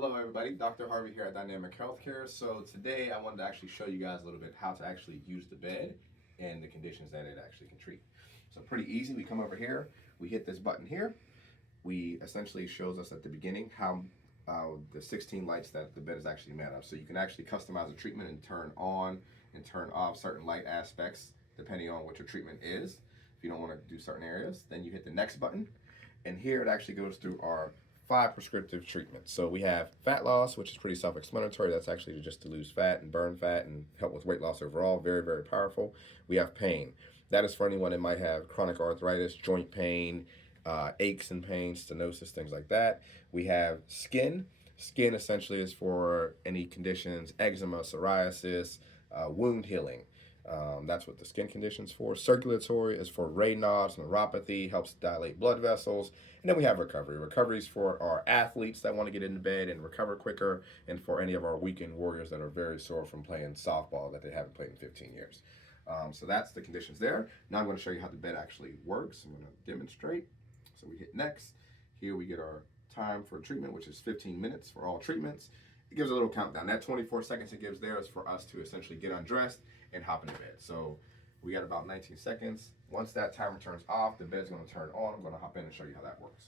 Hello everybody, Dr. Harvey here at Dynamic Healthcare. So today I wanted to actually show you guys a little bit how to actually use the bed and the conditions that it actually can treat. So pretty easy, we come over here, we hit this button here. We essentially shows us at the beginning how the 16 lights that the bed is actually made of. So you can actually customize the treatment and turn on and turn off certain light aspects depending on what your treatment is. If you don't want to do certain areas, then you hit the next button. And here it actually goes through our 5 prescriptive treatments. So we have fat loss, which is pretty self-explanatory. That's actually just to lose fat and burn fat and help with weight loss overall. Very, very powerful. We have pain. That is for anyone that might have chronic arthritis, joint pain, aches and pains, stenosis, things like that. We have skin. Skin essentially is for any conditions, eczema, psoriasis, wound healing. That's what the skin condition's for. Circulatory is for Raynaud's neuropathy, helps dilate blood vessels. And then we have recovery. Recovery is for our athletes that want to get into bed and recover quicker, and for any of our weekend warriors that are very sore from playing softball that they haven't played in 15 years. So that's the conditions there. Now I'm going to show you how the bed actually works. I'm going to demonstrate. So we hit next. Here we get our time for treatment, which is 15 minutes for all treatments. It gives a little countdown. That 24 seconds it gives there is for us to essentially get undressed and hop into bed. So we got about 19 seconds. Once that timer turns off, the bed's going to turn on. I'm going to hop in and show you how that works.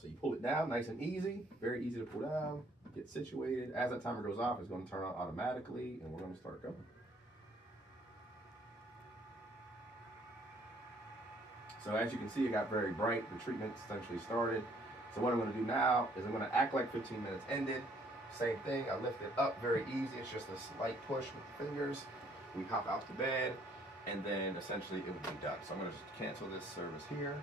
So you pull it down nice and easy, very easy to pull down, get situated. As that timer goes off, it's going to turn on automatically, and we're going to start going. So as you can see, it got very bright. The treatment essentially started. So what I'm going to do now is I'm going to act like 15 minutes ended. Same thing, I lift it up very easy. It's just a slight push with the fingers. We hop out the bed, and then essentially it will be done. So I'm going to just cancel this service here.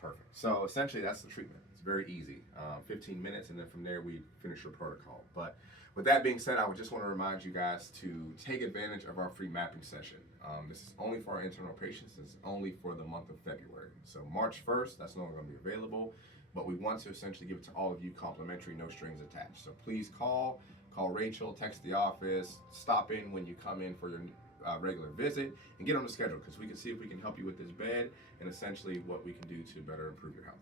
Perfect. So essentially that's the treatment. It's very easy. 15 minutes, and then from there we finish your protocol. But with that being said, I would just want to remind you guys to take advantage of our free mapping session. This is only for our internal patients. It's only for the month of February. So March 1st, that's no longer going to be available. But we want to essentially give it to all of you complimentary, no strings attached. So please call Rachel, text the office, stop in when you come in for your regular visit, and get on the schedule, because we can see if we can help you with this bed and essentially what we can do to better improve your health.